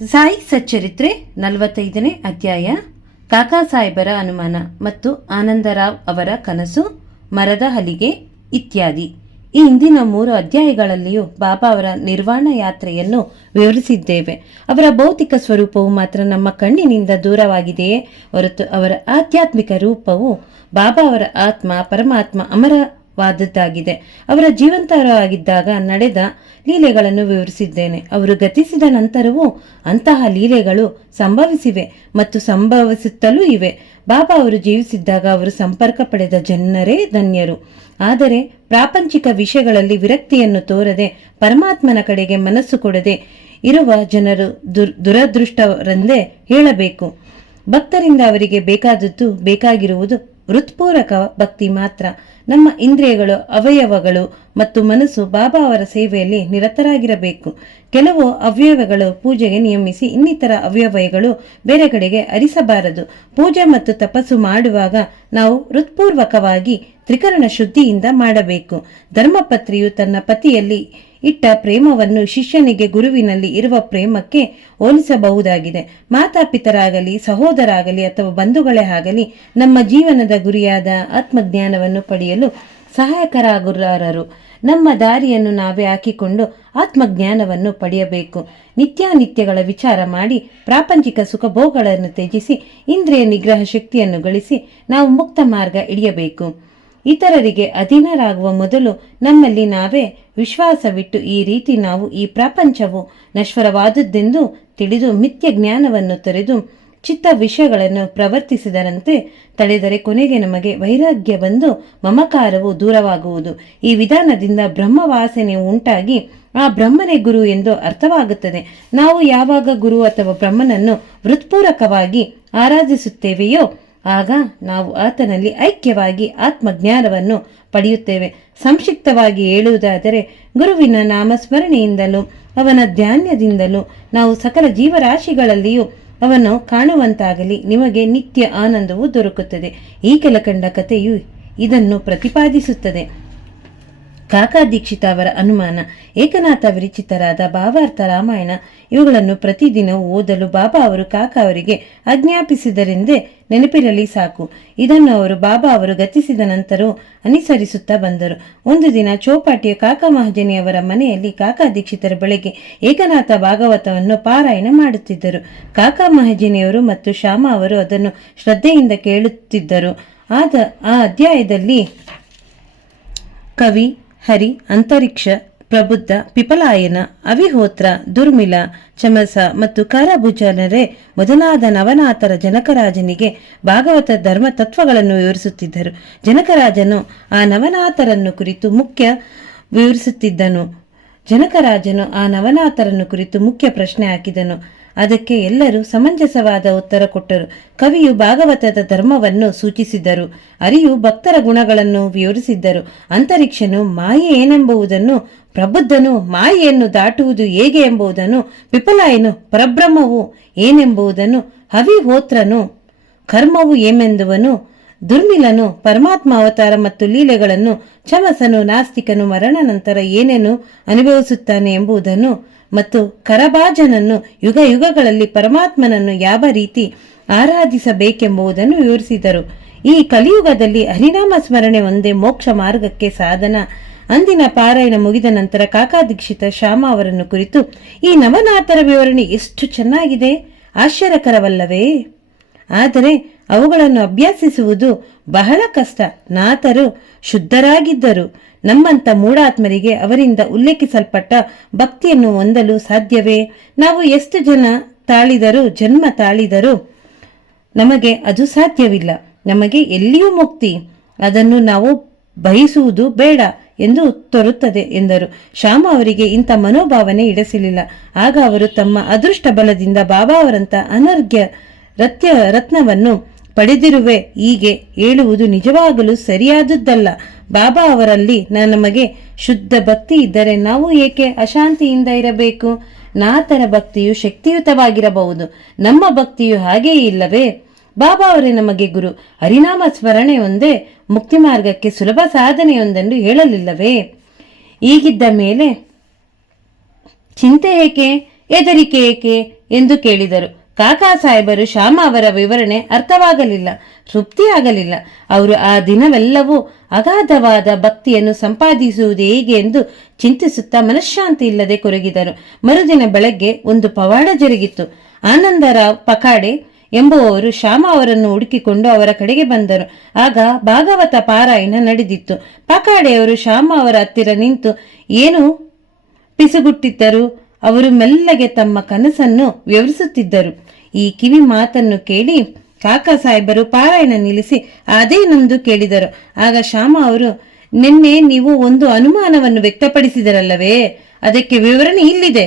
ಸಾಯಿ ಸಚ್ಚರಿತ್ರೆ 45ನೇ ಅಧ್ಯಾಯ. ಕಾಕಾ ಸಾಹೇಬರ ಅನುಮಾನ ಮತ್ತು ಆನಂದರಾವ್ ಅವರ ಕನಸು, ಮರದ ಹಲಿಗೆ ಇತ್ಯಾದಿ. ಈ ಹಿಂದಿನ 3 ಅಧ್ಯಾಯಗಳಲ್ಲಿಯೂ ಬಾಬಾ ಅವರ ನಿರ್ವಾಣ ಯಾತ್ರೆಯನ್ನು ವಿವರಿಸಿದ್ದೇವೆ. ಅವರ ಭೌತಿಕ ಸ್ವರೂಪವು ಮಾತ್ರ ನಮ್ಮ ಕಣ್ಣಿನಿಂದ ದೂರವಾಗಿದೆಯೇ ಹೊರತು ಅವರ ಆಧ್ಯಾತ್ಮಿಕ ರೂಪವು ಬಾಬಾ ಅವರ ಆತ್ಮ ಪರಮಾತ್ಮ ಅಮರವಾದದ್ದಾಗಿದೆ. ಅವರ ಜೀವಂತವಾಗಿದ್ದಾಗ ನಡೆದ ಲೀಲೆಗಳನ್ನು ವಿವರಿಸಿದ್ದೇನೆ. ಅವರು ಗತಿಸಿದ ನಂತರವೂ ಅಂತಹ ಲೀಲೆಗಳು ಸಂಭವಿಸಿವೆ ಮತ್ತು ಸಂಭವಿಸುತ್ತಲೂ ಇವೆ. ಬಾಬಾ ಅವರು ಜೀವಿಸಿದ್ದಾಗ ಅವರು ಸಂಪರ್ಕ ಪಡೆದ ಜನರೇ ಧನ್ಯರು. ಆದರೆ ಪ್ರಾಪಂಚಿಕ ವಿಷಯಗಳಲ್ಲಿ ವಿರಕ್ತಿಯನ್ನು ತೋರದೆ ಪರಮಾತ್ಮನ ಕಡೆಗೆ ಮನಸ್ಸು ಕೊಡದೆ ಇರುವ ಜನರು ದುರದೃಷ್ಟರೆಂದೇ ಹೇಳಬೇಕು. ಭಕ್ತರಿಂದ ಅವರಿಗೆ ಬೇಕಾಗಿರುವುದು ಹೃತ್ಪೂರ್ವಕ ಭಕ್ತಿ ಮಾತ್ರ. ನಮ್ಮ ಇಂದ್ರಿಯಗಳು, ಅವಯವಗಳು ಮತ್ತು ಮನಸ್ಸು ಬಾಬಾ ಅವರ ಸೇವೆಯಲ್ಲಿ ನಿರತರಾಗಿರಬೇಕು. ಕೆಲವು ಅವ್ಯವಗಳು ಪೂಜೆಗೆ ನಿಯಮಿಸಿ, ಇನ್ನಿತರ ಅವ್ಯವಯಗಳು ಬೇರೆ ಕಡೆಗೆ ಹರಿಸಬಾರದು. ಪೂಜೆ ಮತ್ತು ತಪಸ್ಸು ಮಾಡುವಾಗ ನಾವು ಹೃತ್ಪೂರ್ವಕವಾಗಿ ತ್ರಿಕರಣ ಶುದ್ಧಿಯಿಂದ ಮಾಡಬೇಕು. ಧರ್ಮಪತ್ನಿಯು ತನ್ನ ಪತಿಯಲ್ಲಿ ಇಟ್ಟ ಪ್ರೇಮವನ್ನು ಶಿಷ್ಯನಿಗೆ ಗುರುವಿನಲ್ಲಿ ಇರುವ ಪ್ರೇಮಕ್ಕೆ ಹೋಲಿಸಬಹುದಾಗಿದೆ. ಮಾತಾಪಿತರಾಗಲಿ, ಸಹೋದರಾಗಲಿ ಅಥವಾ ಬಂಧುಗಳೇ ಆಗಲಿ ನಮ್ಮ ಜೀವನದ ಗುರಿಯಾದ ಆತ್ಮಜ್ಞಾನವನ್ನು ಪಡೆಯಲು ಸಹಾಯಕರಾಗುರಾರರು. ನಮ್ಮ ದಾರಿಯನ್ನು ನಾವೇ ಹಾಕಿಕೊಂಡು ಆತ್ಮಜ್ಞಾನವನ್ನು ಪಡೆಯಬೇಕು. ನಿತ್ಯಾನಿತ್ಯಗಳ ವಿಚಾರ ಮಾಡಿ ಪ್ರಾಪಂಚಿಕ ಸುಖಭೋಗಗಳನ್ನು ತ್ಯಜಿಸಿ ಇಂದ್ರಿಯ ನಿಗ್ರಹ ಶಕ್ತಿಯನ್ನು ಗಳಿಸಿ ನಾವು ಮುಕ್ತ ಮಾರ್ಗ ಹಿಡಿಯಬೇಕು. ಇತರರಿಗೆ ಅಧೀನರಾಗುವ ಮೊದಲು ನಮ್ಮಲ್ಲಿ ನಾವೇ ವಿಶ್ವಾಸವಿಟ್ಟು ಈ ರೀತಿ ನಾವು ಈ ಪ್ರಪಂಚವು ನಶ್ವರವಾದುದೆಂದು ತಿಳಿದು ಮಿಥ್ಯ ಜ್ಞಾನವನ್ನು ತೊರೆದು ಚಿತ್ತ ವಿಷಯಗಳನ್ನು ಪ್ರವರ್ತಿಸಿದರಂತೆ ತಡೆದರೆ ಕೊನೆಗೆ ನಮಗೆ ವೈರಾಗ್ಯ ಬಂದು ಮಮಕಾರವು ದೂರವಾಗುವುದು. ಈ ವಿಧಾನದಿಂದ ಬ್ರಹ್ಮವಾಸನೆ ಉಂಟಾಗಿ ಆ ಬ್ರಹ್ಮನೇ ಗುರು ಎಂದು ಅರ್ಥವಾಗುತ್ತದೆ. ನಾವು ಯಾವಾಗ ಗುರು ಅಥವಾ ಬ್ರಹ್ಮನನ್ನು ಹೃತ್ಪೂರ್ವಕವಾಗಿ ಆರಾಧಿಸುತ್ತೇವೆಯೋ ಆಗ ನಾವು ಆತನಲ್ಲಿ ಐಕ್ಯವಾಗಿ ಆತ್ಮಜ್ಞಾನವನ್ನು ಪಡೆಯುತ್ತೇವೆ. ಸಂಕ್ಷಿಪ್ತವಾಗಿ ಹೇಳುವುದಾದರೆ, ಗುರುವಿನ ನಾಮಸ್ಮರಣೆಯಿಂದಲೂ ಅವನ ಧ್ಯಾನದಿಂದಲೂ ನಾವು ಸಕಲ ಜೀವರಾಶಿಗಳಲ್ಲಿಯೂ ಅವನು ಕಾಣುವಂತಾಗಲಿ ನಿಮಗೆ ನಿತ್ಯ ಆನಂದವು ದೊರಕುತ್ತದೆ. ಈ ಕೆಳಕಂಡ ಕಥೆಯು ಇದನ್ನು ಪ್ರತಿಪಾದಿಸುತ್ತದೆ. ಕಾಕಾ ದೀಕ್ಷಿತ ಅವರ ಅನುಮಾನ. ಏಕನಾಥ ವಿರಚಿತರಾದ ಭಾವಾರ್ಥ, ರಾಮಾಯಣ ಇವುಗಳನ್ನು ಪ್ರತಿದಿನ ಓದಲು ಬಾಬಾ ಅವರು ಕಾಕಾ ಅವರಿಗೆ ಆಜ್ಞಾಪಿಸಿದರೆಂದೇ ನೆನಪಿರಲಿ ಸಾಕು. ಇದನ್ನು ಅವರು ಬಾಬಾ ಅವರು ಗತಿಸಿದ ನಂತರವೂ ಅನುಸರಿಸುತ್ತಾ ಬಂದರು. ಒಂದು ದಿನ ಚೌಪಾಟಿಯ ಕಾಕಾ ಮಹಾಜನಿಯವರ ಮನೆಯಲ್ಲಿ ಕಾಕಾ ದೀಕ್ಷಿತರು ಬೆಳಗ್ಗೆ ಏಕನಾಥ ಭಾಗವತವನ್ನು ಪಾರಾಯಣ ಮಾಡುತ್ತಿದ್ದರು. ಕಾಕಾ ಮಹಾಜನಿಯವರು ಮತ್ತು ಶ್ಯಾಮ ಅವರು ಅದನ್ನು ಶ್ರದ್ಧೆಯಿಂದ ಕೇಳುತ್ತಿದ್ದರು. ಆ ಅಧ್ಯಾಯದಲ್ಲಿ ಕವಿ, ಹರಿ, ಅಂತರಿಕ್ಷ, ಪ್ರಬುದ್ಧ, ಪಿಪಲಾಯನ, ಅವಿಹೋತ್ರ, ದುರ್ಮಿಲ, ಚಮಸ ಮತ್ತು ಕರಭುಜನರೇ ಮೊದಲಾದ ನವನಾಥರ ಜನಕರಾಜನಿಗೆ ಭಾಗವತ ಧರ್ಮ ತತ್ವಗಳನ್ನು ವಿವರಿಸುತ್ತಿದ್ದರು. ಜನಕರಾಜನು ಆ ನವನಾಥರನ್ನು ಕುರಿತು ಮುಖ್ಯ ಪ್ರಶ್ನೆ ಹಾಕಿದನು. ಅದಕ್ಕೆ ಎಲ್ಲರೂ ಸಮಂಜಸವಾದ ಉತ್ತರ ಕೊಟ್ಟರು. ಕವಿಯು ಭಾಗವತದ ಧರ್ಮವನ್ನು ಸೂಚಿಸಿದರು. ಹರಿಯು ಭಕ್ತರ ಗುಣಗಳನ್ನು ವಿವರಿಸಿದ್ದರು. ಅಂತರಿಕ್ಷನು ಮಾಯೆ ಏನೆಂಬುದನ್ನು, ಪ್ರಬುದ್ಧನು ಮಾಯೆಯನ್ನು ದಾಟುವುದು ಹೇಗೆ ಎಂಬುದನ್ನು, ಪಿಪಲಾಯನು ಪರಬ್ರಹ್ಮವು ಏನೆಂಬುದನ್ನು, ಅವಿಹೋತ್ರನು ಕರ್ಮವು ಏನೆಂಬುದನ್ನು, ದುರ್ಮಿಲನು ಪರಮಾತ್ಮ ಅವತಾರ ಮತ್ತು ಲೀಲೆಗಳನ್ನು, ಚಮಸನು ನಾಸ್ತಿಕನು ಮರಣ ನಂತರ ಏನೇನು ಅನುಭವಿಸುತ್ತಾನೆ ಎಂಬುದನ್ನು ಮತ್ತು ಕರಭಾಜನನ್ನು ಯುಗ ಯುಗಗಳಲ್ಲಿ ಪರಮಾತ್ಮನನ್ನು ಯಾವ ರೀತಿ ಆರಾಧಿಸಬೇಕೆಂಬುದನ್ನು ವಿವರಿಸಿದರು. ಈ ಕಲಿಯುಗದಲ್ಲಿ ಹರಿನಾಮ ಸ್ಮರಣೆ ಒಂದೇ ಮೋಕ್ಷ ಮಾರ್ಗಕ್ಕೆ ಸಾಧನ. ಅಂದಿನ ಪಾರಾಯಣ ಮುಗಿದ ನಂತರ ಕಾಕಾ ದೀಕ್ಷಿತ ಶ್ಯಾಮ ಅವರನ್ನು ಕುರಿತು, ಈ ನವನಾಥರ ವಿವರಣೆ ಎಷ್ಟು ಚೆನ್ನಾಗಿದೆ, ಆಶ್ಚರ್ಯಕರವಲ್ಲವೇ? ಆದರೆ ಅವುಗಳನ್ನು ಅಭ್ಯಾಸಿಸುವುದು ಬಹಳ ಕಷ್ಟ. ನಾಥರು ಶುದ್ಧರಾಗಿದ್ದರು. ನಮ್ಮಂಥ ಮೂಢಾತ್ಮರಿಗೆ ಅವರಿಂದ ಉಲ್ಲೇಖಿಸಲ್ಪಟ್ಟ ಭಕ್ತಿಯನ್ನು ಹೊಂದಲು ಸಾಧ್ಯವೇ? ನಾವು ಎಷ್ಟು ಜನ್ಮ ತಾಳಿದರೂ ನಮಗೆ ಅದು ಸಾಧ್ಯವಿಲ್ಲ. ನಮಗೆ ಎಲ್ಲಿಯೂ ಮುಕ್ತಿ, ಅದನ್ನು ನಾವು ಬಯಸುವುದು ಬೇಡ ಎಂದು ತೋರುತ್ತದೆ ಎಂದರು. ಶ್ಯಾಮ ಅವರಿಗೆ ಇಂಥ ಮನೋಭಾವನೆ ಇಡಿಸಲಿಲ್ಲ. ಆಗ ಅವರು ತಮ್ಮ ಅದೃಷ್ಟ ಬಲದಿಂದ ಬಾಬಾ ಅವರಂಥ ಅನರ್ಘ್ಯ ರತ್ನವನ್ನು ಪಡೆದಿರುವೆ ಹೀಗೆ ಹೇಳುವುದು ನಿಜವಾಗಲೂ ಸರಿಯಾದುದಲ್ಲ. ಬಾಬಾ ಅವರಲ್ಲಿ ನಮಗೆ ಶುದ್ಧ ಭಕ್ತಿ ಇದ್ದರೆ ನಾವು ಏಕೆ ಅಶಾಂತಿಯಿಂದ ಇರಬೇಕು? ನಾಥರ ಭಕ್ತಿಯು ಶಕ್ತಿಯುತವಾಗಿರಬಹುದು, ನಮ್ಮ ಭಕ್ತಿಯು ಹಾಗೇ ಇಲ್ಲವೇ? ಬಾಬಾ ಅವರೇ ನಮಗೆ ಗುರು. ಹರಿನಾಮ ಸ್ಮರಣೆ ಒಂದೇ ಮುಕ್ತಿ ಮಾರ್ಗಕ್ಕೆ ಸುಲಭ ಸಾಧನೆಯೊಂದೆಂದು ಹೇಳಲಿಲ್ಲವೇ? ಹೀಗಿದ್ದ ಮೇಲೆ ಚಿಂತೆ ಏಕೆ? ಹೆದರಿಕೆ ಏಕೆ ಎಂದು ಕೇಳಿದರು. ಕಾಕಾ ಸಾಹೇಬರು ಶ್ಯಾಮ ಅವರ ವಿವರಣೆ ಅರ್ಥವಾಗಲಿಲ್ಲ, ತೃಪ್ತಿಯಾಗಲಿಲ್ಲ. ಅವರು ಆ ದಿನವೆಲ್ಲವೂ ಅಗಾಧವಾದ ಭಕ್ತಿಯನ್ನು ಸಂಪಾದಿಸುವುದು ಹೇಗೆ ಎಂದು ಚಿಂತಿಸುತ್ತಾ ಮನಃಶಾಂತಿ ಇಲ್ಲದೆ ಕೊರಗಿದರು. ಮರುದಿನ ಬೆಳಗ್ಗೆ ಒಂದು ಪವಾಡ ಜರುಗಿತು. ಆನಂದರಾವ್ ಪಕಾಡೆ ಎಂಬುವವರು ಶ್ಯಾಮ ಅವರನ್ನು ಹುಡುಕಿಕೊಂಡು ಅವರ ಕಡೆಗೆ ಬಂದರು. ಆಗ ಭಾಗವತ ಪಾರಾಯಣ ನಡೆದಿತ್ತು. ಪಕಾಡೆಯವರು ಶ್ಯಾಮ ಅವರ ಹತ್ತಿರ ನಿಂತು ಏನು ಪಿಸುಗುಟ್ಟಿದ್ದರು. ಅವರು ಮೆಲ್ಲಗೆ ತಮ್ಮ ಕನಸನ್ನು ವಿವರಿಸುತ್ತಿದ್ದರು. ಈ ಕಿವಿ ಮಾತನ್ನು ಕೇಳಿ ಕಾಕಾ ಸಾಹೇಬರು ಪಾರಾಯಣ ನಿಲ್ಲಿಸಿ ಅದೇನೆಂದು ಕೇಳಿದರು. ಆಗ ಶ್ಯಾಮ ಅವರು, ನಿನ್ನೆ ನೀವು ಒಂದು ಅನುಮಾನವನ್ನು ವ್ಯಕ್ತಪಡಿಸಿದರಲ್ಲವೇ, ಅದಕ್ಕೆ ವಿವರಣೆ ಇಲ್ಲಿದೆ.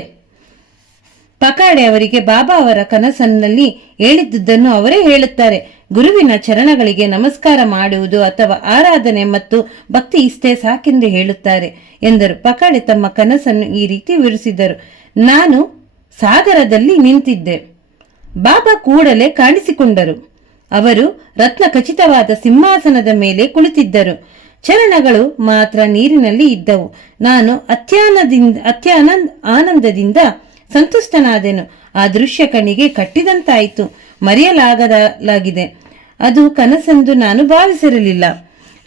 ಪಕಾಡೆ ಅವರಿಗೆ ಬಾಬಾ ಅವರ ಕನಸನ್ನಲ್ಲಿ ಹೇಳಿದ್ದುದನ್ನು ಅವರೇ ಹೇಳುತ್ತಾರೆ. ಗುರುವಿನ ಚರಣಗಳಿಗೆ ನಮಸ್ಕಾರ ಮಾಡುವುದು ಅಥವಾ ಆರಾಧನೆ ಮತ್ತು ಭಕ್ತಿ ಇಷ್ಟೇ ಸಾಕೆಂದು ಹೇಳುತ್ತಾರೆ ಎಂದರು. ಪಕಾಡೆ ತಮ್ಮ ಕನಸನ್ನು ಈ ರೀತಿ ವಿವರಿಸಿದರು. ನಾನು ಸಾಗರದಲ್ಲಿ ನಿಂತಿದ್ದೆ. ಬಾಬಾ ಕೂಡಲೇ ಕಾಣಿಸಿಕೊಂಡರು. ಅವರು ರತ್ನ ಖಚಿತವಾದ ಸಿಂಹಾಸನದ ಮೇಲೆ ಕುಳಿತಿದ್ದರು. ಚರಣಗಳು ಮಾತ್ರ ನೀರಿನಲ್ಲಿ ಇದ್ದವು. ನಾನು ಆನಂದದಿಂದ ಸಂತುಷ್ಟನಾದೆನು. ಆ ದೃಶ್ಯ ಕಣ್ಣಿಗೆ ಕಟ್ಟಿದಂತಾಯಿತು. ಮರೆಯಲಾಗಲಾಗಿದೆ. ಅದು ಕನಸೆಂದು ನಾನು ಭಾವಿಸಿರಲಿಲ್ಲ.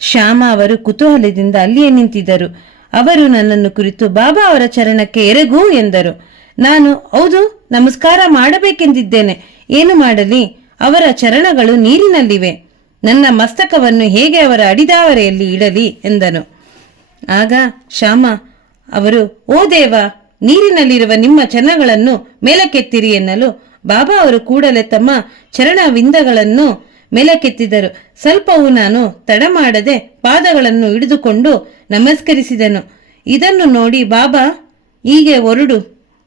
ಶ್ಯಾಮ ಅವರು ಕುತೂಹಲದಿಂದ ಅಲ್ಲಿಯೇ ನಿಂತಿದ್ದರು. ಅವರು ನನ್ನನ್ನು ಕುರಿತು ಬಾಬಾ ಅವರ ಚರಣಕ್ಕೆ ಎರೆಗೂ ಎಂದರು. ನಾನು ಹೌದು, ನಮಸ್ಕಾರ ಮಾಡಬೇಕೆಂದಿದ್ದೇನೆ. ಏನು ಮಾಡಲಿ, ಅವರ ಚರಣಗಳು ನೀರಿನಲ್ಲಿವೆ. ನನ್ನ ಮಸ್ತಕವನ್ನು ಹೇಗೆ ಅವರ ಅಡಿದಾವರೆಯಲ್ಲಿ ಇಡಲಿ ಎಂದನು. ಆಗ ಶ್ಯಾಮ ಅವರು, ಓ ದೇವ, ನೀರಿನಲ್ಲಿರುವ ನಿಮ್ಮ ಚರಣಗಳನ್ನು ಮೇಲಕ್ಕೆತ್ತಿರಿ ಎನ್ನಲು ಬಾಬಾ ಅವರು ಕೂಡಲೇ ತಮ್ಮ ಚರಣವಿಂದಗಳನ್ನು ಮೇಲಕ್ಕೆತ್ತಿದರು. ಸ್ವಲ್ಪವೂ ನಾನು ತಡ ಮಾಡದೆ ಪಾದಗಳನ್ನು ಹಿಡಿದುಕೊಂಡು ನಮಸ್ಕರಿಸಿದನು. ಇದನ್ನು ನೋಡಿ ಬಾಬಾ, ಹೀಗೆ ಹೊರಡು,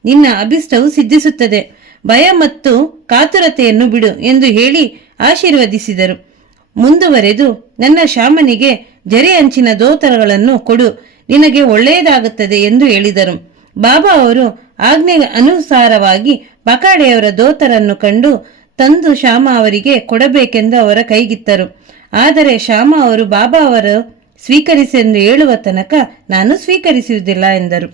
ನಿನ್ನ ಅಭಿಷ್ಟವು ಸಿದ್ಧಿಸುತ್ತದೆ, ಭಯ ಮತ್ತು ಕಾತುರತೆಯನ್ನು ಬಿಡು ಎಂದು ಹೇಳಿ ಆಶೀರ್ವದಿಸಿದರು. ಮುಂದುವರೆದು, ನನ್ನ ಶ್ಯಾಮನಿಗೆ ಜರೆ ಅಂಚಿನ ದೋತರಗಳನ್ನು ಕೊಡು, ನಿನಗೆ ಒಳ್ಳೆಯದಾಗುತ್ತದೆ ಎಂದು ಹೇಳಿದರು. ಬಾಬಾ ಅವರು ಆಜ್ಞೆಗೆ ಅನುಸಾರವಾಗಿ ಪಕಾಡೆಯವರ ದೋತರನ್ನು ಕಂಡು ತಂದು ಶ್ಯಾಮ ಅವರಿಗೆ ಕೊಡಬೇಕೆಂದು ಅವರ ಕೈಗಿತ್ತರು. ಆದರೆ ಶ್ಯಾಮ ಅವರು ಬಾಬಾ ಅವರು ಸ್ವೀಕರಿಸೆಂದು ಹೇಳುವ ತನಕ ನಾನು ಸ್ವೀಕರಿಸುವುದಿಲ್ಲ ಎಂದರು.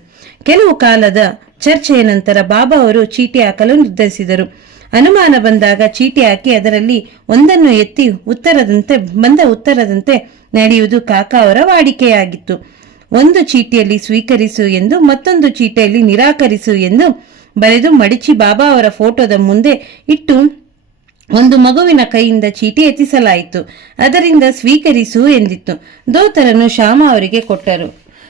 ಕೆಲವು ಕಾಲದ ಚರ್ಚೆಯ ನಂತರ ಬಾಬಾ ಅವರು ಚೀಟಿ ಹಾಕಲು ನಿರ್ಧರಿಸಿದರು. ಅನುಮಾನ ಬಂದಾಗ ಚೀಟಿ ಹಾಕಿ ಅದರಲ್ಲಿ ಒಂದನ್ನು ಎತ್ತಿ ಉತ್ತರದಂತೆ ನಡೆಯುವುದು ಕಾಕಾ ಅವರ ವಾಡಿಕೆಯಾಗಿತ್ತು. ಒಂದು ಚೀಟಿಯಲ್ಲಿ ಸ್ವೀಕರಿಸು ಎಂದು, ಮತ್ತೊಂದು ಚೀಟಿಯಲ್ಲಿ ನಿರಾಕರಿಸು ಎಂದು ಬರೆದು ಮಡಿಚಿ ಬಾಬಾ ಅವರ ಫೋಟೋದ ಮುಂದೆ ಇಟ್ಟು ಒಂದು ಮಗುವಿನ ಕೈಯಿಂದ ಚೀಟಿ ಎತ್ತಿಸಲಾಯಿತು. ಅದರಿಂದ ಸ್ವೀಕರಿಸು ಎಂದಿತ್ತು. ದೋತರನ್ನು ಶ್ಯಾಮ ಅವರಿಗೆ ಕೊಟ್ಟರು.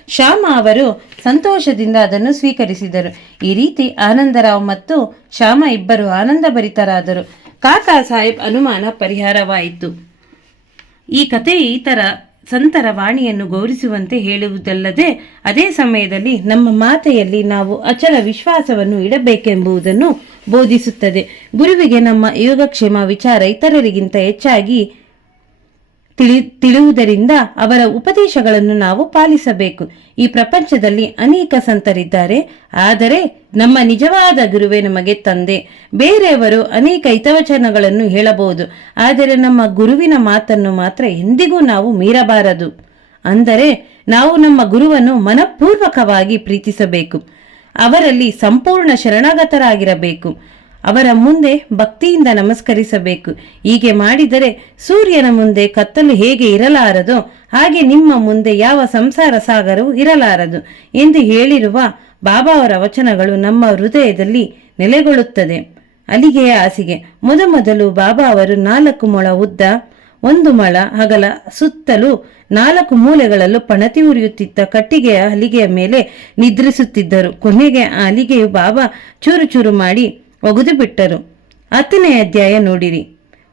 ಶ್ಯಾಮ ಅವರು ಸಂತೋಷದಿಂದ ಅದನ್ನು ಸ್ವೀಕರಿಸಿದರು. ಈ ರೀತಿ ಆನಂದರಾವ್ ಮತ್ತು ಶ್ಯಾಮ ಇಬ್ಬರು ಆನಂದಭರಿತರಾದರು. ಕಾಕಾ ಸಾಹೇಬ್ ಅನುಮಾನ ಪರಿಹಾರವಾಯಿತು. ಈ ಕಥೆ ಇತರ ಸಂತರ ವಾಣಿಯನ್ನು ಗೌರವಿಸುವಂತೆ ಹೇಳುವುದಲ್ಲದೆ ಅದೇ ಸಮಯದಲ್ಲಿ ನಮ್ಮ ಮಾತೆಯಲ್ಲಿ ನಾವು ಅಚಲ ವಿಶ್ವಾಸವನ್ನು ಇಡಬೇಕೆಂಬುದನ್ನು ಬೋಧಿಸುತ್ತದೆ. ಗುರುವಿಗೆ ನಮ್ಮ ಯೋಗಕ್ಷೇಮ ವಿಚಾರ ಇತರರಿಗಿಂತ ಹೆಚ್ಚಾಗಿ ತಿಳಿಯುವುದರಿಂದ ಅವರ ಉಪದೇಶಗಳನ್ನು ನಾವು ಪಾಲಿಸಬೇಕು. ಈ ಪ್ರಪಂಚದಲ್ಲಿ ಅನೇಕ ಸಂತರಿದ್ದಾರೆ, ಆದರೆ ನಮ್ಮ ನಿಜವಾದ ಗುರುವೇ ನಮಗೆ ತಂದೆ. ಬೇರೆಯವರು ಅನೇಕ ಹಿತವಚನಗಳನ್ನು ಹೇಳಬಹುದು, ಆದರೆ ನಮ್ಮ ಗುರುವಿನ ಮಾತನ್ನು ಮಾತ್ರ ಎಂದಿಗೂ ನಾವು ಮೀರಬಾರದು. ಅಂದರೆ ನಾವು ನಮ್ಮ ಗುರುವನ್ನು ಮನಪೂರ್ವಕವಾಗಿ ಪ್ರೀತಿಸಬೇಕು, ಅವರಲ್ಲಿ ಸಂಪೂರ್ಣ ಶರಣಾಗತರಾಗಿರಬೇಕು, ಅವರ ಮುಂದೆ ಭಕ್ತಿಯಿಂದ ನಮಸ್ಕರಿಸಬೇಕು. ಹೀಗೆ ಮಾಡಿದರೆ ಸೂರ್ಯನ ಮುಂದೆ ಕತ್ತಲು ಹೇಗೆ ಇರಲಾರದೋ ಹಾಗೆ ನಿಮ್ಮ ಮುಂದೆ ಯಾವ ಸಂಸಾರ ಸಾಗರವೂ ಇರಲಾರದು ಎಂದು ಹೇಳಿರುವ ಬಾಬಾ ಅವರ ವಚನಗಳು ನಮ್ಮ ಹೃದಯದಲ್ಲಿ ನೆಲೆಗೊಳ್ಳುತ್ತದೆ. ಅಲಿಗೆಯ ಹಾಸಿಗೆ. ಮೊದಲು ಬಾಬಾ ಅವರು 4 ಮೊಳ ಉದ್ದ, 1 ಮೊಳ ಅಗಲ, ಸುತ್ತಲೂ 4 ಮೂಲೆಗಳಲ್ಲೂ ಪಣತಿ ಉರಿಯುತ್ತಿದ್ದ ಕಟ್ಟಿಗೆಯ ಹಲಿಗೆಯ ಮೇಲೆ ನಿದ್ರಿಸುತ್ತಿದ್ದರು. ಕೊನೆಗೆ ಆ ಹಲಿಗೆಯು ಬಾಬಾ ಚೂರು ಚೂರು ಮಾಡಿ ಒಗೆದು ಬಿಟ್ಟರು. 10ನೇ ಅಧ್ಯಾಯ ನೋಡಿರಿ.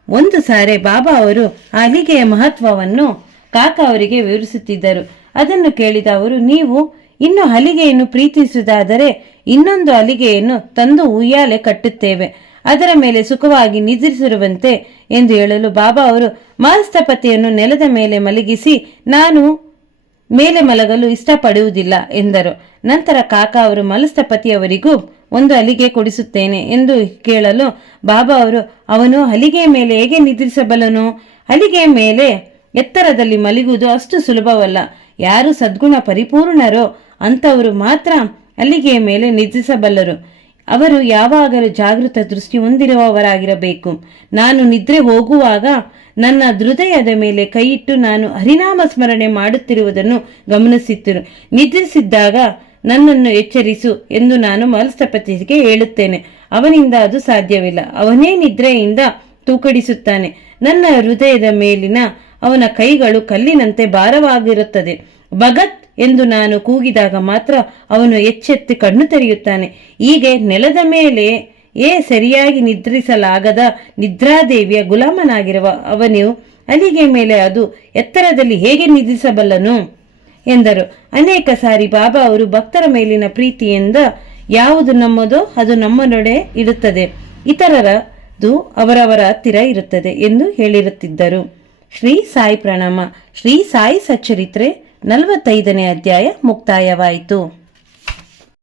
ಒಂದು ಸಾರಿ ಬಾಬಾ ಅವರು ಆ ಹಲಿಗೆಯ ಮಹತ್ವವನ್ನು ಕಾಕಾ ಅವರಿಗೆ ವಿವರಿಸುತ್ತಿದ್ದರು. ಅದನ್ನು ಕೇಳಿದ ಅವರು, ನೀವು ಇನ್ನು ಹಲಿಗೆಯನ್ನು ಪ್ರೀತಿಸುವುದಾದರೆ ಇನ್ನೊಂದು ಹಲಿಗೆಯನ್ನು ತಂದು ಉಯ್ಯಾಲೆ ಕಟ್ಟುತ್ತೇವೆ, ಅದರ ಮೇಲೆ ಸುಖವಾಗಿ ನಿದ್ರಿಸಿರುವಂತೆ ಎಂದು ಹೇಳಲು ಬಾಬಾ ಅವರು ಮಹಸ್ತಪತಿಯನ್ನು ನೆಲದ ಮೇಲೆ ಮಲಗಿಸಿ, ನಾನು ಮೇಲೆ ಮಲಗಲು ಇಷ್ಟಪಡುವುದಿಲ್ಲ ಎಂದರು. ನಂತರ ಕಾಕಾ ಅವರು ಮಲಸ್ತಪತಿಯವರಿಗೂ ಒಂದು ಹಲಿಗೆ ಕೊಡಿಸುತ್ತೇನೆ ಎಂದು ಕೇಳಲು ಬಾಬಾ ಅವರು, ಅವನು ಹಲಿಗೆಯ ಮೇಲೆ ಹೇಗೆ ನಿದ್ರಿಸಬಲ್ಲನು? ಹಲಿಗೆಯ ಮೇಲೆ ಎತ್ತರದಲ್ಲಿ ಮಲಗುವುದು ಅಷ್ಟು ಸುಲಭವಲ್ಲ. ಯಾರು ಸದ್ಗುಣ ಪರಿಪೂರ್ಣರೋ ಅಂಥವರು ಮಾತ್ರ ಹಲಿಗೆಯ ಮೇಲೆ ನಿದ್ರಿಸಬಲ್ಲರು. ಅವರು ಯಾವಾಗಲೂ ಜಾಗೃತ ದೃಷ್ಟಿ ಹೊಂದಿರುವವರಾಗಿರಬೇಕು. ನಾನು ನಿದ್ರೆ ಹೋಗುವಾಗ ನನ್ನ ಹೃದಯದ ಮೇಲೆ ಕೈಯಿಟ್ಟು ನಾನು ಹರಿನಾಮ ಸ್ಮರಣೆ ಮಾಡುತ್ತಿರುವುದನ್ನು ಗಮನಿಸುತ್ತಿರು. ನಿದ್ರಿಸಿದ್ದಾಗ ನನ್ನನ್ನು ಎಚ್ಚರಿಸು ಎಂದು ನಾನು ಮಲ್ಸಪತಿಗೆ ಹೇಳುತ್ತೇನೆ. ಅವನಿಂದ ಅದು ಸಾಧ್ಯವಿಲ್ಲ. ಅವನೇ ನಿದ್ರೆಯಿಂದ ತೂಕಡಿಸುತ್ತಾನೆ. ನನ್ನ ಹೃದಯದ ಮೇಲಿನ ಅವನ ಕೈಗಳು ಕಲ್ಲಿನಂತೆ ಭಾರವಾಗಿರುತ್ತದೆ. ಭಗತ್ ಎಂದು ನಾನು ಕೂಗಿದಾಗ ಮಾತ್ರ ಅವನು ಎಚ್ಚೆತ್ತಿ ಕಣ್ಣು ತೆರೆಯುತ್ತಾನೆ. ಹೀಗೆ ನೆಲದ ಮೇಲೆ ಸರಿಯಾಗಿ ನಿದ್ರಿಸಲಾಗದ ನಿದ್ರಾದೇವಿಯ ಗುಲಾಮನಾಗಿರುವ ಅವನು ಅಲಿಗೆ ಮೇಲೆ ಅದು ಎತ್ತರದಲ್ಲಿ ಹೇಗೆ ನಿದ್ರಿಸಬಲ್ಲನು ಎಂದರು. ಅನೇಕ ಸಾರಿ ಬಾಬಾ ಅವರು ಭಕ್ತರ ಮೇಲಿನ ಪ್ರೀತಿಯಿಂದ ಯಾವುದು ನಮ್ಮದೋ ಅದು ನಮ್ಮನೊಡೆ ಇರುತ್ತದೆ, ಇತರರದು ಅವರವರ ಹತ್ತಿರ ಇರುತ್ತದೆ ಎಂದು ಹೇಳಿರುತ್ತಿದ್ದರು. ಶ್ರೀ ಸಾಯಿ ಪ್ರಣಾಮ. ಶ್ರೀ ಸಾಯಿ ಸಚ್ಚರಿತ್ರೆ 45ನೇ ಅಧ್ಯಾಯ ಮುಕ್ತಾಯವಾಯಿತು.